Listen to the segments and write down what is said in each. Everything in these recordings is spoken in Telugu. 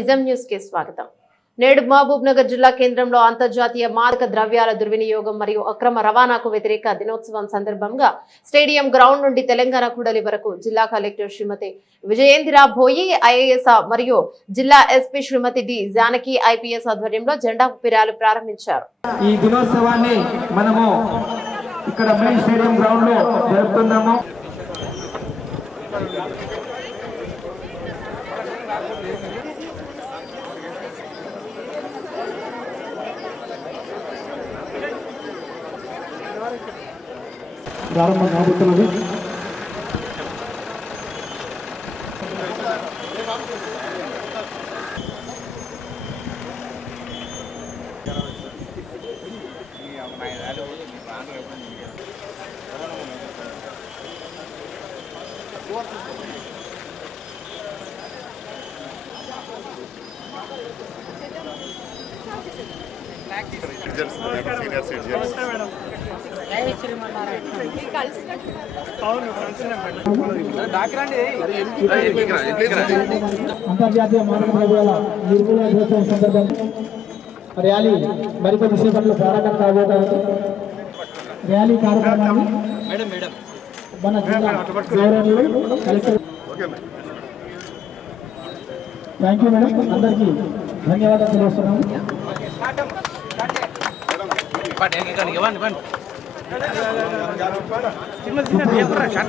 నిజం న్యూస్ కి స్వాగతం. నేడు మహబూబ్ నగర్ జిల్లా కేంద్రంలో అంతర్జాతీయ మాదక ద్రవ్యాల దుర్వినియోగం మరియు అక్రమ రవాణాకు వ్యతిరేక దినోత్సవం సందర్భంగా స్టేడియం గ్రౌండ్ నుండి తెలంగాణ కూడలి వరకు జిల్లా కలెక్టర్ శ్రీమతి విజయేంద్ర భోయి ఐఏఎస్ మరియు జిల్లా ఎస్పీ శ్రీమతి డి జానకి ఐపీఎస్ ఆధ్వర్యంలో జెండా ఊపి ర్యాలీ ప్రారంభించారు. ఈ దినోత్సవాన్ని మనము ఇక్కడ మెయిన్ స్టేడియం గ్రౌండ్ లో జరుపుతున్నాము. ప్రారంభం కాబోతున్నది. అంతర్జాతీయ మాదక ద్రవ్యాల నిర్మూలన దినోత్సవం సందర్భంగా ర్యాలీ మరికొన్ని సేపట్లో ప్రారంభం కాబోతుంది. ర్యాలీ కార్యక్రమాన్ని మన జిల్లా గౌరవనీయులు కలెక్టర్. థ్యాంక్ యూ మేడం, అందరికీ ధన్యవాదాలు తెలుస్తున్నాము.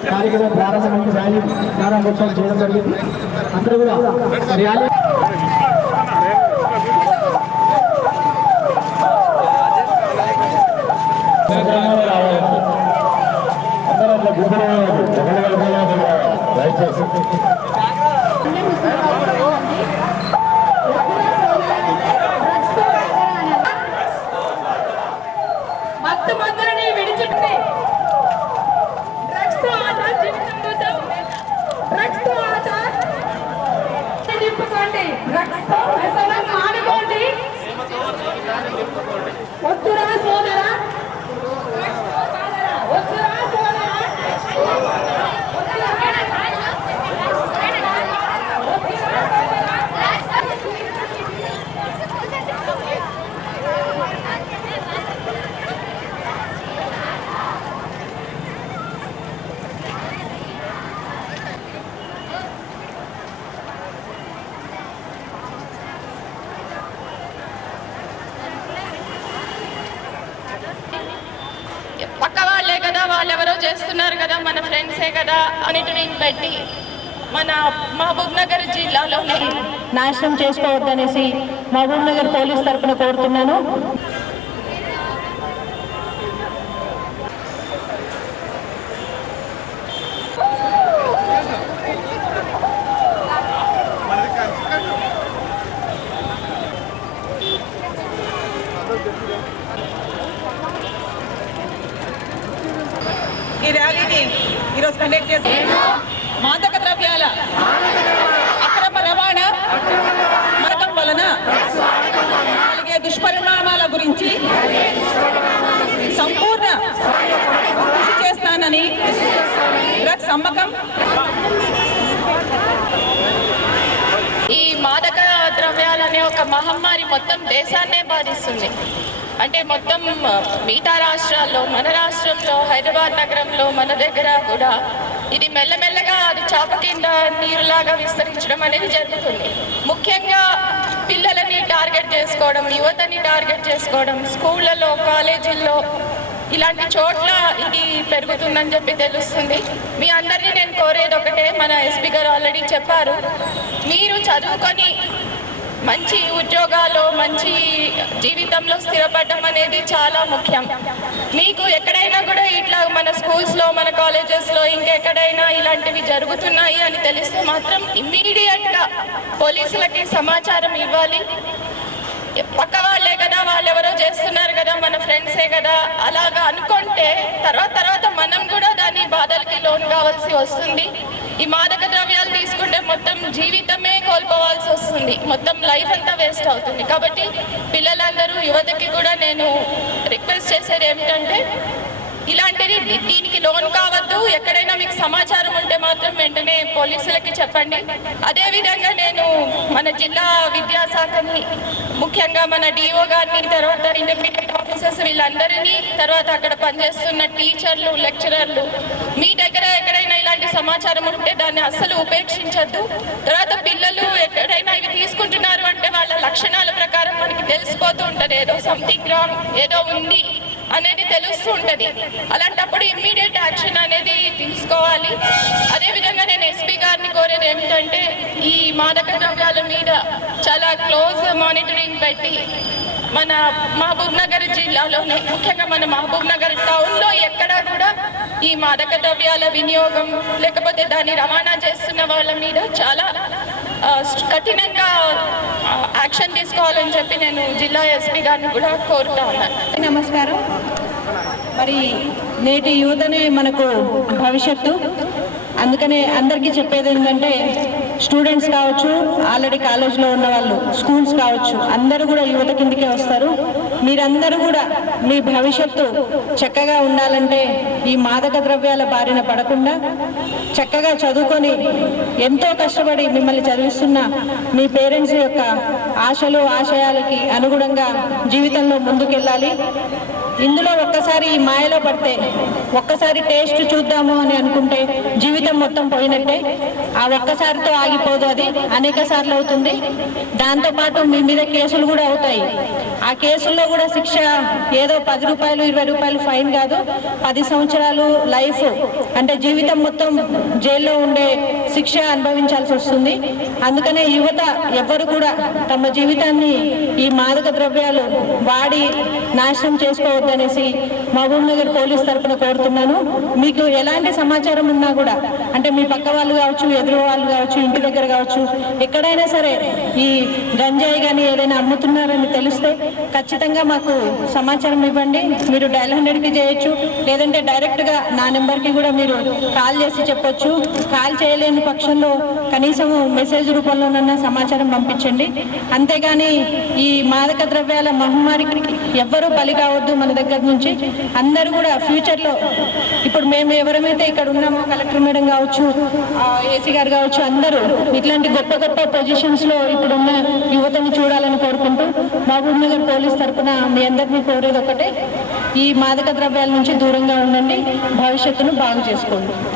కార్యక్రమం ప్రారంభమైంది, ర్యాలీ ప్రారంభోత్సవం చేయడం జరిగింది. అందరూ కూడా ర్యాలీ పక్క వాళ్ళే కదా, వాళ్ళెవరో చేస్తున్నారు కదా, మన ఫ్రెండ్సే కదా అన్నిటిని పెట్టి మన మహబూబ్ నగర్ జిల్లాలోనే నాశనం చేసుకోవద్దనేసి మహబూబ్ నగర్ పోలీస్ తరఫున కోరుతున్నాను. ఈ ర్యాలీని ఈరోజు కండక్ట్ చేసి మాదక ద్రవ్యాల అక్రమ రవాణా మరకం వలన కలిగే దుష్పరిణామాల గురించి సంపూర్ణ కృషి చేస్తానని, డ్రగ్స్ అమ్మకం, ఈ మాదక ద్రవ్యాలనే ఒక మహమ్మారి మొత్తం దేశాన్నే బాధిస్తుంది. అంటే మొత్తం మిగతా రాష్ట్రాల్లో, మన రాష్ట్రంలో, హైదరాబాద్ నగరంలో, మన దగ్గర కూడా ఇది మెల్లమెల్లగా అది చాప కింద నీరులాగా విస్తరించడం అనేది జరుగుతుంది. ముఖ్యంగా పిల్లలని టార్గెట్ చేసుకోవడం, యువతని టార్గెట్ చేసుకోవడం, స్కూళ్ళలో, కాలేజీల్లో ఇలాంటి చోట్ల ఇది పెరుగుతుందని చెప్పి తెలుస్తుంది. మీ అందరినీ నేను కోరేది ఒకటే, మన ఎస్పీ గారు ఆల్రెడీ చెప్పారు, మీరు చదువుకొని మంచి ఉద్యోగాలు, మంచి జీవితంలో స్థిరపడడం అనేది చాలా ముఖ్యం. మీకు ఎక్కడైనా కూడా ఇట్లా మన స్కూల్స్లో, మన కాలేజెస్లో, ఇంకెక్కడైనా ఇలాంటివి జరుగుతున్నాయి అని తెలిస్తే మాత్రం ఇమ్మీడియట్గా పోలీసులకి సమాచారం ఇవ్వాలి. పక్క వాళ్ళే కదా, వాళ్ళెవరో చేస్తున్నారు కదా, మన ఫ్రెండ్సే కదా అలాగా అనుకుంటే తర్వాత మనం కూడా దాని బాధలకి లోన్ కావాల్సి వస్తుంది. ఈ మాదక ద్రవ్యాలు తీసుకుంటే మొత్తం జీవితమే కోల్పోవాల్సి వస్తుంది, మొత్తం లైఫ్ అంతా వేస్ట్ అవుతుంది. కాబట్టి పిల్లలందరూ, యువతకి కూడా నేను రిక్వెస్ట్ చేసేది ఏమిటంటే, ఇలాంటిది దీనికి లోన్ కావద్దు. ఎక్కడైనా మీకు సమాచారం ఉంటే మాత్రం వెంటనే పోలీసులకి చెప్పండి. అదేవిధంగా నేను మన జిల్లా విద్యాశాఖని, ముఖ్యంగా మన డిఓ గారిని, తర్వాత ఇంటర్మీడియట్ ఆఫీసర్స్ వీళ్ళందరినీ, తర్వాత అక్కడ పనిచేస్తున్న టీచర్లు, లెక్చరర్లు, మీ దగ్గర ఎక్కడైనా ఇలాంటి సమాచారం ఉంటే దాన్ని అస్సలు ఉపేక్షించద్దు. తర్వాత పిల్లలు ఎక్కడైనా ఇవి తీసుకుంటున్నారు అంటే వాళ్ళ లక్షణాల ప్రకారం మనకి తెలిసిపోతూ ఉంటుంది, ఏదో సంథింగ్ రాంగ్, ఏదో ఉంది అనేది తెలుస్తూ ఉంటుంది. అలాంటప్పుడు ఇమ్మీడియట్ యాక్షన్ అనేది తీసుకోవాలి. అదేవిధంగా నేను ఎస్పీ గారిని కోరేది ఏమిటంటే ఈ మాదక ద్రవ్యాల మీద చాలా క్లోజ్ మానిటరింగ్ పెట్టి మన మహబూబ్ నగర్ జిల్లాలోనే, ముఖ్యంగా మన మహబూబ్ నగర్ టౌన్లో ఎక్కడా కూడా ఈ మాదక ద్రవ్యాల వినియోగం లేకపోతే దాన్ని రవాణా చేస్తున్న వాళ్ళ మీద చాలా కఠినంగా యాక్షన్ తీసుకోవాలని చెప్పి నేను జిల్లా ఎస్పీ గారిని కూడా కోరుతా ఉన్నాను. నమస్కారం. మరి నేటి యువతనే మనకు భవిష్యత్తు. అందుకనే అందరికీ చెప్పేది ఏంటంటే స్టూడెంట్స్ కావచ్చు, ఆల్రెడీ కాలేజ్లో ఉన్న వాళ్ళు, స్కూల్స్ కావచ్చు, అందరూ కూడా యువత కిందకే వస్తారు. మీరందరూ కూడా మీ భవిష్యత్తు చక్కగా ఉండాలంటే ఈ మాదక ద్రవ్యాల బారిన పడకుండా చక్కగా చదువుకొని ఎంతో కష్టపడి మిమ్మల్ని చదివిస్తున్న మీ పేరెంట్స్ యొక్క ఆశలు, ఆశయాలకి అనుగుణంగా జీవితంలో ముందుకెళ్ళాలి. ఇందులో ఒక్కసారి ఈ మాయలో పడితే, ఒక్కసారి టేస్ట్ చూద్దాము అని అనుకుంటే జీవితం మొత్తం పోయినట్టే. ఆ ఒక్కసారితో ఆగిపోదు, అది అనేక సార్లు అవుతుంది. దాంతోపాటు మీ మీద కేసులు కూడా అవుతాయి. ఆ కేసుల్లో కూడా శిక్ష ఏదో 10 రూపాయలు 20 రూపాయలు ఫైన్ కాదు, 10 సంవత్సరాలు లైఫ్, అంటే జీవితం మొత్తం జైల్లో ఉండే శిక్ష అనుభవించాల్సి వస్తుంది. అందుకనే యువత ఎవ్వరు కూడా తమ జీవితాన్ని ఈ మాదక ద్రవ్యాలు వాడి నాశనం చేసుకోవద్దనేసి మహబూబ్ నగర్ పోలీస్ తరఫున కోరుతున్నాను. మీకు ఎలాంటి సమాచారం ఉన్నా కూడా, అంటే మీ పక్క వాళ్ళు కావచ్చు, ఎదురు వాళ్ళు కావచ్చు, ఇంటి దగ్గర కావచ్చు, ఎక్కడైనా సరే ఈ గంజాయి కానీ ఏదైనా అమ్ముతున్నారని తెలిస్తే ఖచ్చితంగా మాకు సమాచారం ఇవ్వండి. మీరు డయల్ 100కి చేయొచ్చు, లేదంటే డైరెక్ట్గా నా నెంబర్కి కూడా మీరు కాల్ చేసి చెప్పొచ్చు. కాల్ చేయలేని పక్షంలో కనీసం మెసేజ్ రూపంలోనన్నా సమాచారం పంపించండి. అంతేగాని ఈ మాదక ద్రవ్యాల మహమ్మారికి ఎవ్వరూ బలి కావద్దు. మన దగ్గర నుంచి అందరూ కూడా ఫ్యూచర్లో, ఇప్పుడు మేము ఎవరైతే ఇక్కడ ఉన్నామో, కలెక్టర్ మేడం కావచ్చు, ఏసీ గారు కావచ్చు, అందరూ ఇట్లాంటి గొప్ప గొప్ప పొజిషన్స్లో ఇప్పుడున్న యువతని చూడాలని కోరుకుంటూ మహబూబ్ నగర్ పోలీస్ తరఫున మీ అందరినీ కోరేది ఒకటే, ఈ మాదక ద్రవ్యాల నుంచి దూరంగా ఉండండి, భవిష్యత్తును బాగు చేసుకోండి.